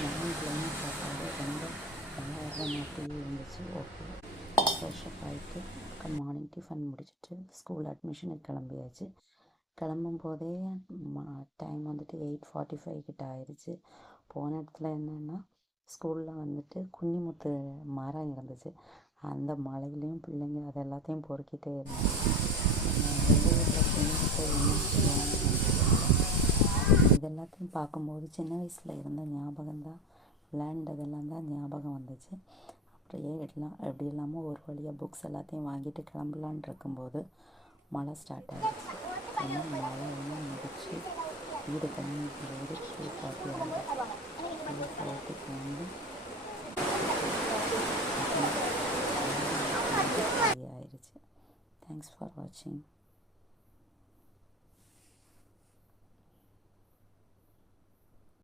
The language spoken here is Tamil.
நானும் பிள்ளைங்க சாப்பாடு ரொம்ப நல்லா வர்ற மாதிரி இருந்துச்சு. ஓகே, ஃப்ரெஷ்ஷப் ஆகிட்டு மார்னிங் டிஃபன் முடிச்சுட்டு ஸ்கூல் அட்மிஷனுக்கு கிளம்பியாச்சு. கிளம்பும் போதே டைம் வந்துட்டு 8:45 கிட்ட ஆயிடுச்சு. போன இடத்துல என்னென்னா ஸ்கூலில் வந்துட்டு குன்னிமுத்து மரம் இருந்துச்சு. அந்த மலையிலையும் பிள்ளைங்க அது எல்லாத்தையும் பொறுக்கிட்டே இருந்தாங்க. எங்கள் ஊரில் குன்னிமுத்து என்ன சொல்லுவாங்கன்னு எனக்கு தெரியல. இது எல்லாத்தையும் பார்க்கும்போது சின்ன வயசில் இருந்த ஞாபகம் தான், விளையாண்டதெல்லாம் தான் ஞாபகம் வந்துச்சு. அப்படியே எப்படி இல்லாமல் ஒரு வழியாக புக்ஸ் எல்லாத்தையும் வாங்கிட்டு கிளம்பலான் இருக்கும்போது மழை ஸ்டார்ட் ஆகிடுச்சு. இன்னும் மழை இன்னும் முடிச்சு வீடு கிளம்பும்போது 3:40 ஆகிடுச்சு. 3:40க்கு வந்து ரெடி ஆயிடுச்சு. தேங்க்ஸ் ஃபார் வாட்சிங்.